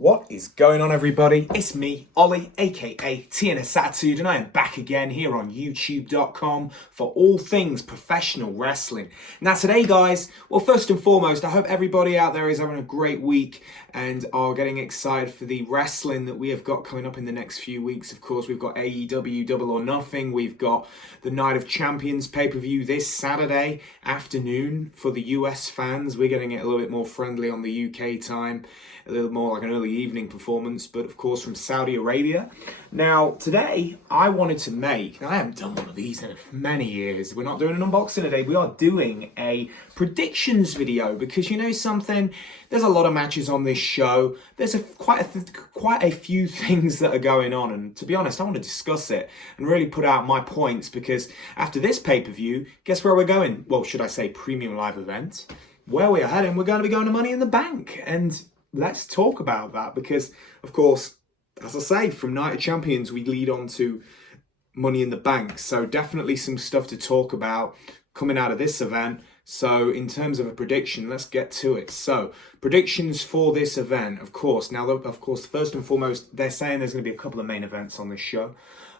What is going on, everybody? It's me, Ollie, aka TNS Attitude, and I am back again here on YouTube.com for all things professional wrestling. Now today, guys, well, first and foremost, I hope everybody out there is having a great week and are getting excited for the wrestling that we have got coming up in the next few weeks. Of course, we've got AEW Double or Nothing. We've got the Night of Champions pay-per-view this Saturday afternoon for the US fans. We're getting it a little bit more friendly on the UK time, a little more like an early evening performance, but of course from Saudi Arabia. Now today I wanted to make, I haven't done one of these in many years, we're not doing an unboxing today, we are doing a predictions video, because you know something, there's a lot of matches on this show, there's quite a few things that are going on, and to be honest I want to discuss it and really put out my points, because after this pay-per-view, guess where we're going? Well, should I say premium live event? Where we are heading, we're going to be going to Money in the Bank, and let's talk about that, because, of course, as I say, from Night of Champions, we lead on to Money in the Bank. So definitely some stuff to talk about coming out of this event. So in terms of a prediction, let's get to it. So predictions for this event, of course. Now, of course, first and foremost, they're saying there's going to be a couple of main events on this show.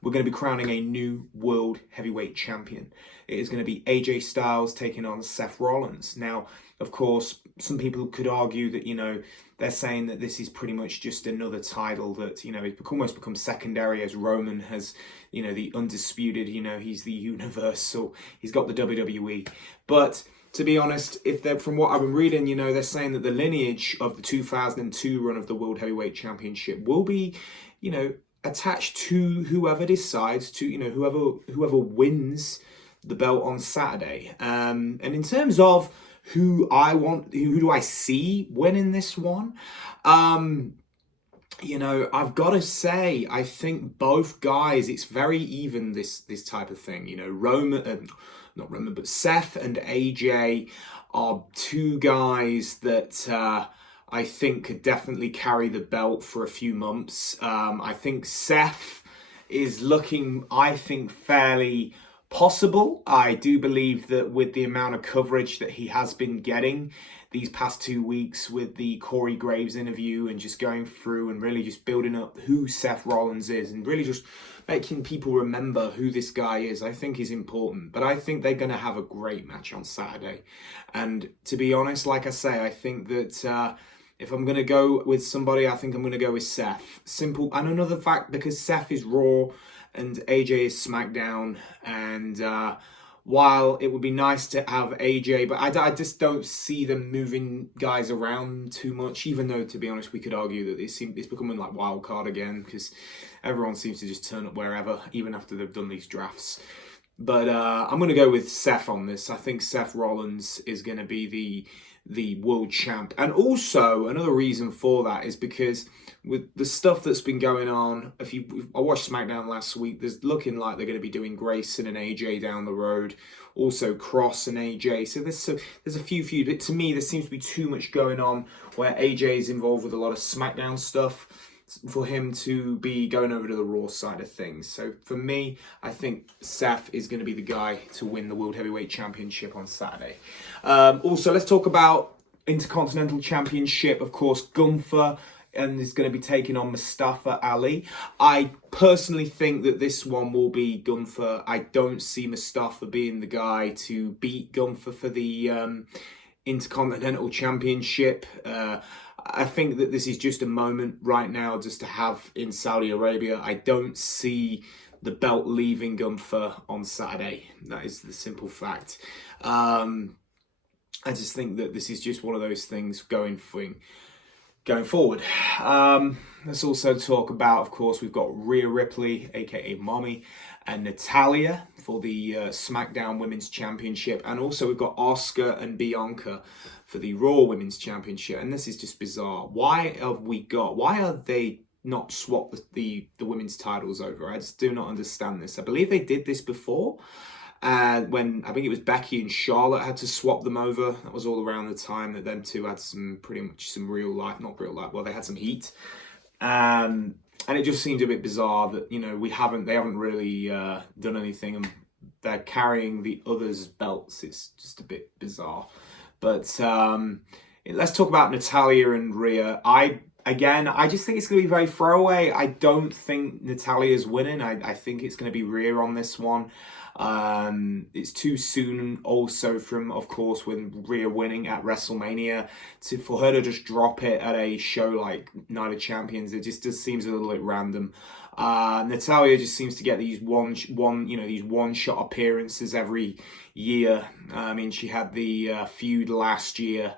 We're going to be crowning a new World Heavyweight Champion. It is going to be AJ Styles taking on Seth Rollins. Now, of course, some people could argue that, you know, they're saying that this is pretty much just another title that, you know, it's almost become secondary, as Roman has, you know, the undisputed, you know, he's the Universal, he's got the WWE. But to be honest, if they're, from what I've been reading, you know, they're saying that the lineage of the 2002 run of the World Heavyweight Championship will be, you know, attached to whoever decides to, you know, whoever wins the belt on Saturday. And in terms of who do I see winning this one? You know, I've got to say, I think both guys, it's very even, this type of thing. You know, not Roman, but Seth and AJ are two guys that I think could definitely carry the belt for a few months. I think Seth is looking, I think, fairly possible. I do believe that with the amount of coverage that he has been getting these past 2 weeks with the Corey Graves interview and just going through and really just building up who Seth Rollins is and really just making people remember who this guy is, I think is important. But I think they're going to have a great match on Saturday. And to be honest, like I say, I think that if I'm going to go with somebody, I think I'm going to go with Seth. Simple. And another fact, because Seth is Raw and AJ is SmackDown, and while it would be nice to have AJ, but I just don't see them moving guys around too much, even though, to be honest, we could argue that it's becoming like wild card again, because everyone seems to just turn up wherever, even after they've done these drafts. But I'm going to go with Seth on this. I think Seth Rollins is going to be the world champ. And also, another reason for that is because with the stuff that's been going on, I watched SmackDown last week, there's looking like they're going to be doing Grayson and AJ down the road, also Cross and AJ. So there's a few, but to me, there seems to be too much going on where AJ is involved with a lot of SmackDown stuff for him to be going over to the Raw side of things. So for me, I think Seth is going to be the guy to win the World Heavyweight Championship on Saturday. Also, let's talk about Intercontinental Championship. Of course, Gunther and is going to be taking on Mustafa Ali. I personally think that this one will be Gunther. I don't see Mustafa being the guy to beat Gunther for the Intercontinental Championship. I think that this is just a moment right now just to have in Saudi Arabia. I don't see the belt leaving Gunther on Saturday. That is the simple fact. I just think that this is just one of those things going forward. Let's also talk about, of course, we've got Rhea Ripley, aka Mommy, and Natalya for the SmackDown Women's Championship. And also we've got Asuka and Bianca for the Raw Women's Championship. And this is just bizarre. Why are they not swapped the women's titles over? I just do not understand this. I believe they did this before. When I think it was Becky and Charlotte had to swap them over. That was all around the time that them two had pretty much some not real life, well, they had some heat. And it just seemed a bit bizarre that, you know, they haven't really done anything, and they're carrying the others' belts. It's just a bit bizarre. But let's talk about Natalya and Rhea. I again, I just think it's going to be very throwaway. I don't think Natalia's winning. I think it's going to be Rhea on this one. It's too soon also from, of course, when Rhea winning at WrestleMania for her to just drop it at a show like Night of Champions. It just seems a little bit random. Natalya just seems to get these one shot appearances every year. I mean, she had the feud last year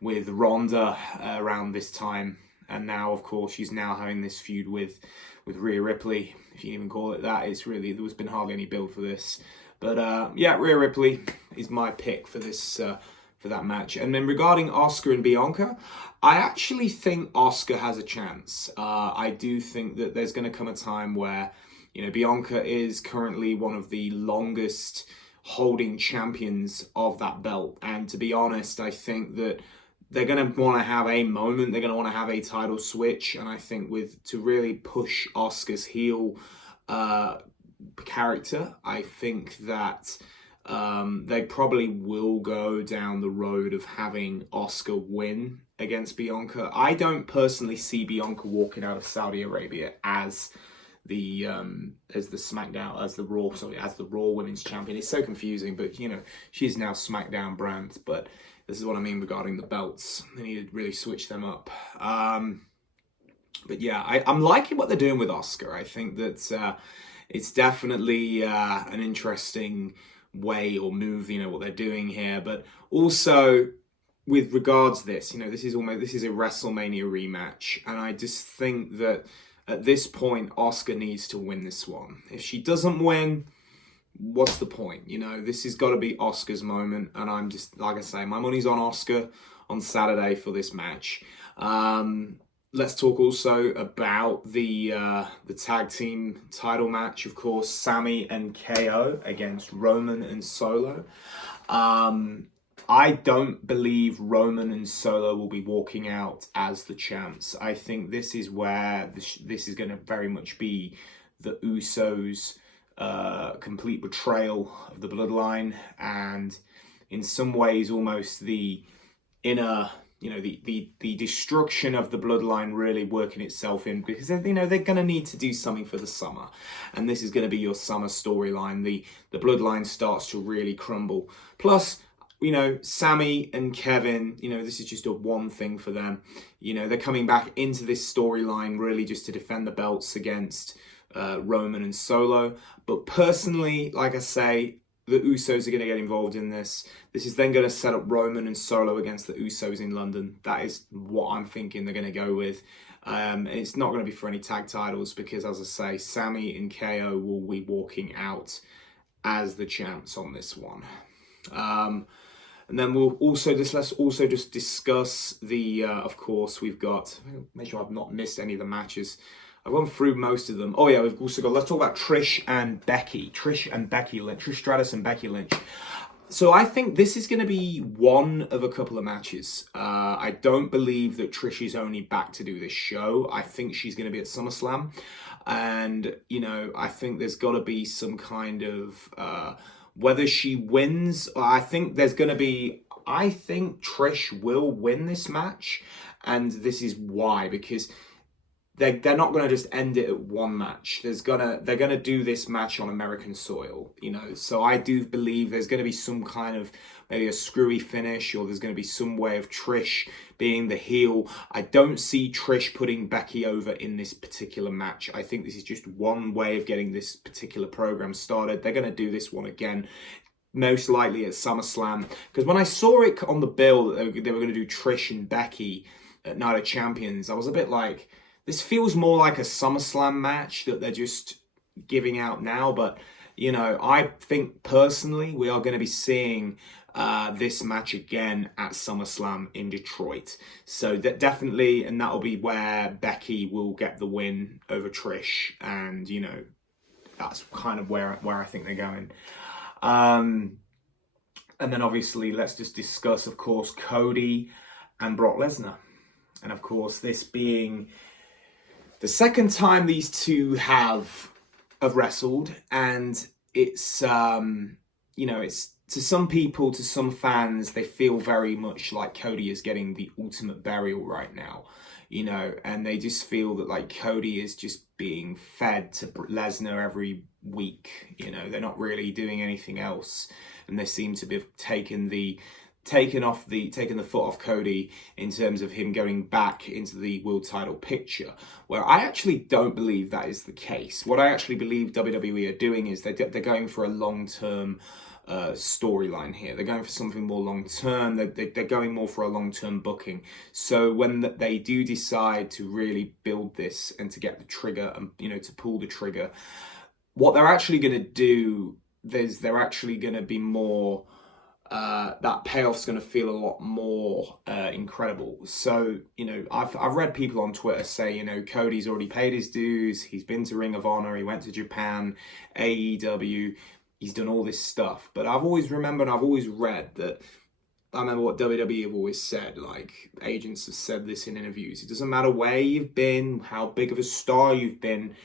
with Ronda around this time, and now, of course, she's now having this feud with Rhea Ripley, if you can even call it that. It's really, there's been hardly any build for this. But yeah, Rhea Ripley is my pick for this for that match. And then regarding Asuka and Bianca, I actually think Asuka has a chance. I do think that there's going to come a time where, you know, Bianca is currently one of the longest holding champions of that belt. And to be honest, I think that they're going to want to have a moment. They're going to want to have a title switch. And I think to really push Asuka's heel character, I think that they probably will go down the road of having Asuka win against Bianca. I don't personally see Bianca walking out of Saudi Arabia as the Raw Women's Champion. It's so confusing, but you know, she is now SmackDown brand. But this is what I mean regarding the belts. They need to really switch them up. But yeah, I'm liking what they're doing with Asuka. I think that it's definitely an interesting way or move, you know, what they're doing here. But also with regards to this, you know, this is a WrestleMania rematch, and I just think that at this point Asuka needs to win this one. If she doesn't win, what's the point? You know, this has got to be Asuka's moment, and I'm just, like I say, my money's on Asuka on Saturday for this match. Let's talk also about the tag team title match, of course, Sami and KO against Roman and Solo. I don't believe Roman and Solo will be walking out as the champs. I think this is where this is going to very much be the Usos' complete betrayal of the bloodline, and in some ways almost the inner, you know, the destruction of the bloodline really working itself in, because, you know, they're going to need to do something for the summer, and this is going to be your summer storyline. The bloodline starts to really crumble. Plus, you know, Sami and Kevin, you know, this is just a one thing for them. You know, they're coming back into this storyline really just to defend the belts against Roman and Solo. But personally, like I say, the Usos are going to get involved in this. This is then going to set up Roman and Solo against the Usos in London. That is what I'm thinking they're going to go with. It's not going to be for any tag titles because, as I say, Sami and KO will be walking out as the champs on this one. And then let's also just discuss the, of course, we've got, make sure I've not missed any of the matches. I've gone through most of them. Oh yeah, we've also got, let's talk about Trish and Becky. Trish Stratus and Becky Lynch. So I think this is going to be one of a couple of matches. I don't believe that Trish is only back to do this show. I think she's going to be at SummerSlam. And, you know, I think there's got to be some kind of, whether she wins, I think Trish will win this match. And this is why, because they're not going to just end it at one match. They're going to do this match on American soil, you know. So I do believe there's going to be some kind of maybe a screwy finish, or there's going to be some way of Trish being the heel. I don't see Trish putting Becky over in this particular match. I think this is just one way of getting this particular program started. They're going to do this one again, most likely at SummerSlam. Because when I saw it on the bill that they were going to do Trish and Becky at Night of Champions, I was a bit like, this feels more like a SummerSlam match that they're just giving out now. But, you know, I think personally we are going to be seeing this match again at SummerSlam in Detroit. So that definitely, and that'll be where Becky will get the win over Trish. And, you know, that's kind of where I think they're going. And then obviously let's just discuss, of course, Cody and Brock Lesnar. And of course, this being the second time these two have wrestled, and it's, you know, it's, to some people, to some fans, they feel very much like Cody is getting the ultimate burial right now. and they just feel that like Cody is just being fed to Lesnar every week. They're not really doing anything else, and they seem to have taken the foot off Cody in terms of him going back into the world title picture, where I actually don't believe that is the case. What I actually believe WWE are doing is they're going for a long-term storyline here. They're going for something more long-term. They're going more for a long-term booking. So when they do decide to really build this and to get the trigger and, to pull the trigger, what they're actually going to do is they're actually going to be more... that payoff's going to feel a lot more incredible. So, I've read people on Twitter say, Cody's already paid his dues. He's been to Ring of Honor. He went to Japan, AEW. He's done all this stuff. But I've always remembered, and I've always read that, I remember what WWE have always said, like agents have said this in interviews. It doesn't matter where you've been, how big of a star you've been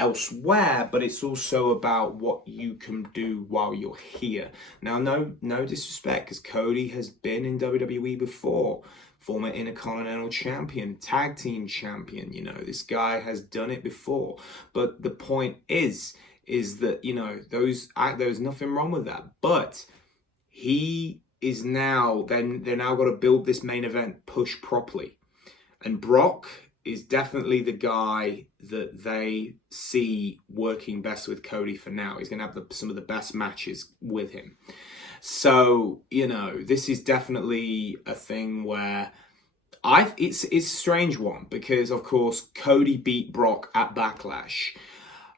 elsewhere, but it's also about what you can do while you're here. Now, no disrespect, because Cody has been in WWE before, former Intercontinental Champion, Tag Team Champion. This guy has done it before. But the point is that there's nothing wrong with that. But he is now they're now got to build this main event push properly, and Brock is definitely the guy that they see working best with Cody for now. He's going to have some of the best matches with him. So, this is definitely a thing where it's a strange one, because, of course, Cody beat Brock at Backlash.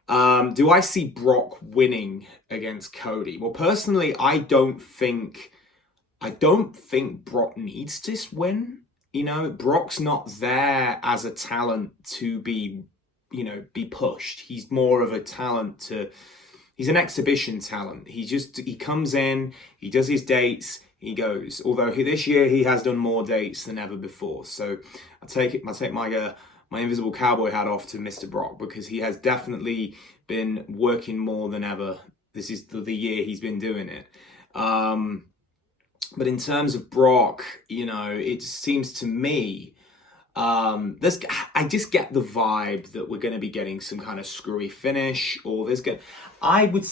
Do I see Brock winning against Cody? Well, personally, I don't think Brock needs this win. Brock's not there as a talent to be pushed. He's more of a talent he's an exhibition talent. He comes in, he does his dates, he goes. Although this year he has done more dates than ever before. So I take my invisible cowboy hat off to Mr. Brock, because he has definitely been working more than ever. This is the year he's been doing it. But in terms of Brock, it seems to me, I just get the vibe that we're going to be getting some kind of screwy finish, or I want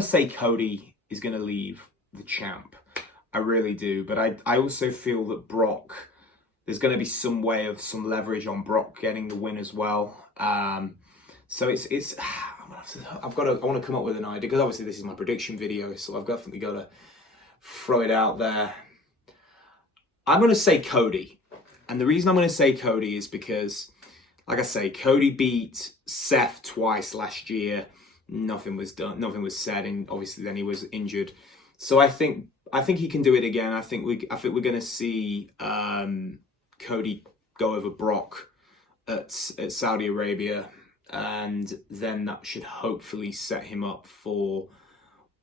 to say Cody is going to leave the champ. I really do. But I also feel that Brock, there's going to be some leverage on Brock getting the win as well. So I want to come up with an idea, because obviously this is my prediction video, so I've definitely got to throw it out there. I'm going to say Cody. And the reason I'm going to say Cody is because, like I say, Cody beat Seth twice last year. Nothing was done. Nothing was said, and obviously then he was injured. So I think he can do it again. I think we're going to see Cody go over Brock at Saudi Arabia, and then that should hopefully set him up for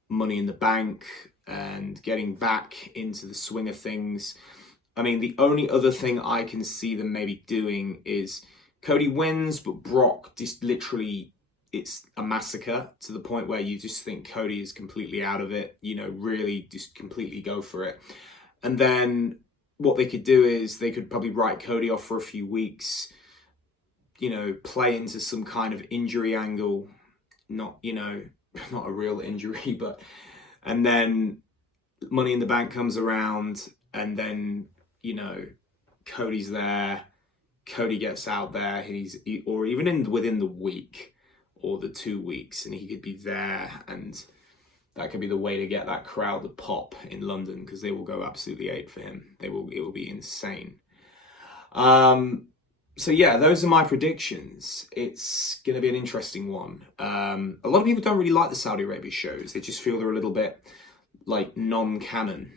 Money in the Bank and getting back into the swing of things. I mean, the only other thing I can see them maybe doing is Cody wins, but Brock just literally, it's a massacre to the point where you just think Cody is completely out of it, really just completely go for it. And then what they could do is they could probably write Cody off for a few weeks, play into some kind of injury angle, not a real injury, but... And then Money in the Bank comes around, and then, Cody's there. Cody gets out there, or even within the week or the 2 weeks, and he could be there, and that could be the way to get that crowd to pop in London, because they will go absolutely ape for him. It will be insane. So yeah, those are my predictions. It's going to be an interesting one. A lot of people don't really like the Saudi Arabia shows. They just feel they're a little bit like non-canon.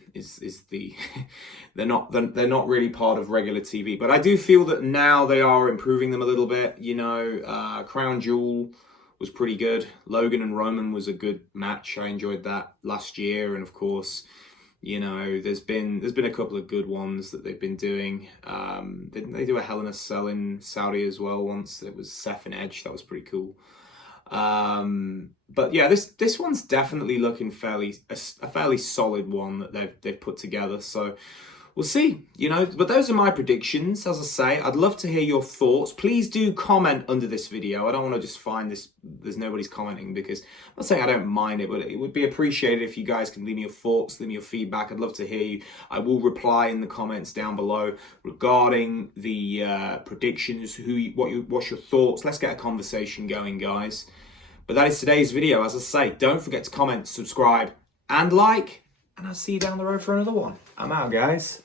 They're not really part of regular TV. But I do feel that now they are improving them a little bit. Crown Jewel was pretty good. Logan and Roman was a good match. I enjoyed that last year, and of course, there's been a couple of good ones that they've been doing. Didn't they do a Hell in a Cell in Saudi as well once? It was Seth and Edge. That was pretty cool. But yeah, this one's definitely looking a fairly solid one that they've put together. So we'll see, you know, but those are my predictions. As I say, I'd love to hear your thoughts. Please do comment under this video. I don't want to just find this, there's nobody's commenting, because I'm not saying I don't mind it, but it would be appreciated if you guys can leave me your thoughts, leave me your feedback. I'd love to hear you. I will reply in the comments down below regarding the predictions, what's your thoughts. Let's get a conversation going, guys. But that is today's video. As I say, don't forget to comment, subscribe, and like. And I'll see you down the road for another one. I'm out, guys.